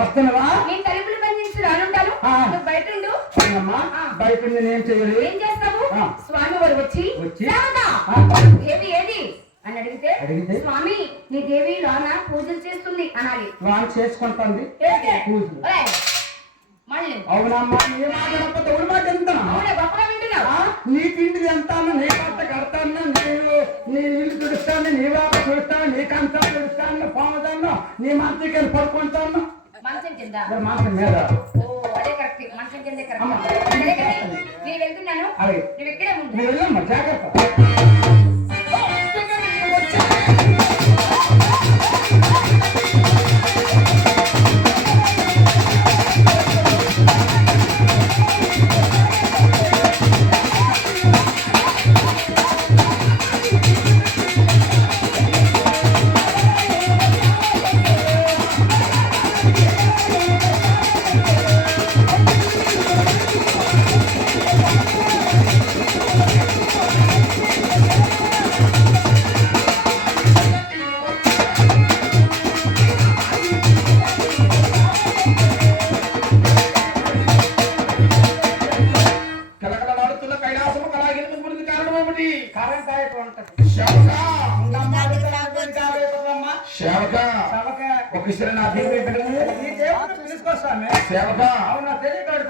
వస్తున్నావా? నేను తలుపులు బంధించి రానుంటాను, బయట ఉండు. బయట ఏం చేయాలి? ఏం చేస్తావు? స్వామి వారు వచ్చి దేవి ఏది అని అడిగితే స్వామి నీ దేవి లోన పూజలు చేస్తుంది అనాలి. లోన చేసుకుంటుంది పూజలు. మళ్ళీ అవునమ్మా, ఏ మాట తోడు మాట ఎంతనా? అవునే గొప్పగా వింటున్నావా? నీ తిండి ఎంతాను, నీ పంట కడతాను, నీ ఇల్లు తుడుస్తాను, నీ వాప తుడుస్తాను, నీ కంచాలు తుడుస్తాను, పాముతాను, నీ మంత్రికి పడుకుంటాను. మంచం కింద? మంచం మీద. ఓ అదే కరెక్ట్, మంచం కిందే కరెక్ట్. నేను వెళ్తున్నాను, నువ్వు ఇక్కడే ముందు వెళ్ళమ్మా, జాగ్రత్త. సేవక అవునా తెలియదు.